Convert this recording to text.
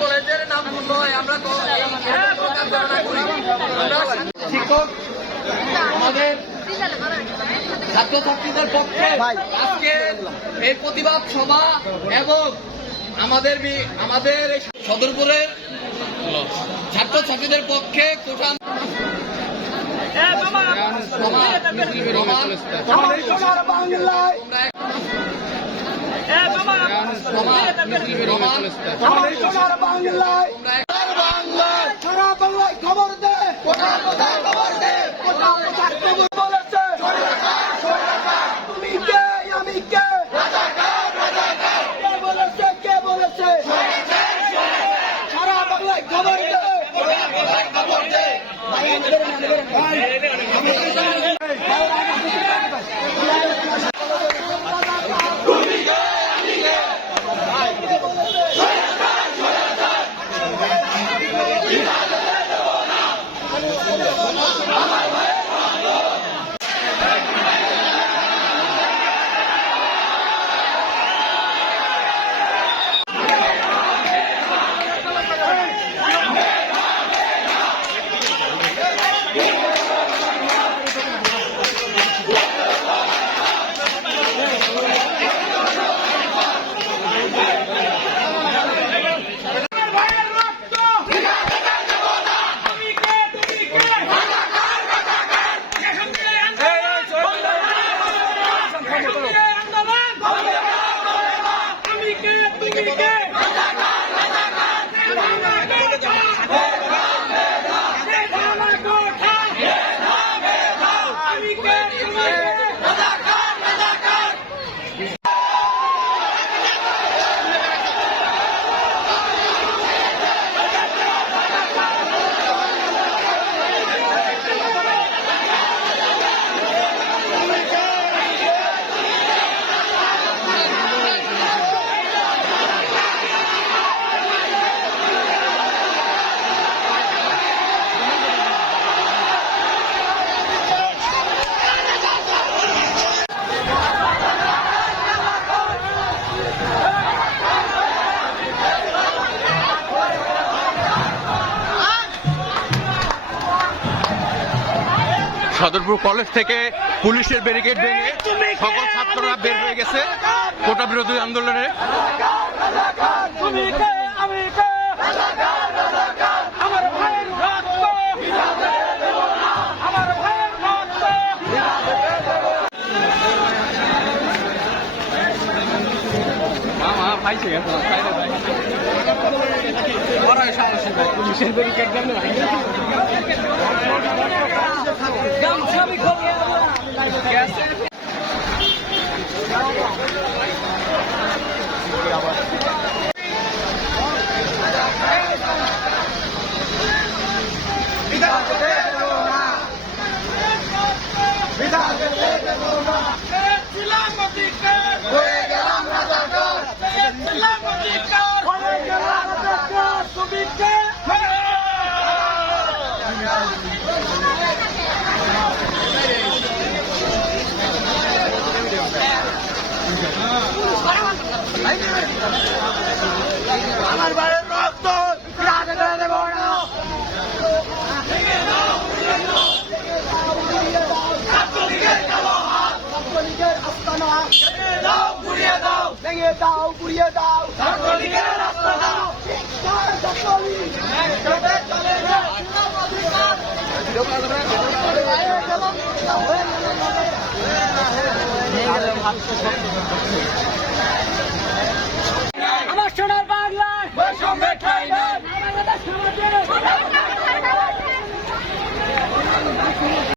কলেজের নাম নয়, আমরা শিক্ষক আমাদের ছাত্রছাত্রীদের পক্ষে আজকে এই প্রতিবাদ সভা এবং আমাদের সদরপুরের ছাত্রছাত্রীদের পক্ষে কোটান খবর দে তুমি কে আমি কে বলেছে কে বলেছে সারা বাংলায় খবর দে সদরপুর কলেজ থেকে পুলিশের ব্যারিকেড ভেঙে সকল ছাত্ররা বের হয়ে গেছে কোটা বিরোধী আন্দোলনে। পুলিশের ব্যারিকেড আমার বাড়ির রক্ত দেব না। ছাত্রলীগের আস্তানা ভেঙে দাও গুড়িয়ে দাও ছাত্রলীগের আস্তানা আমার সোনার বাংলায়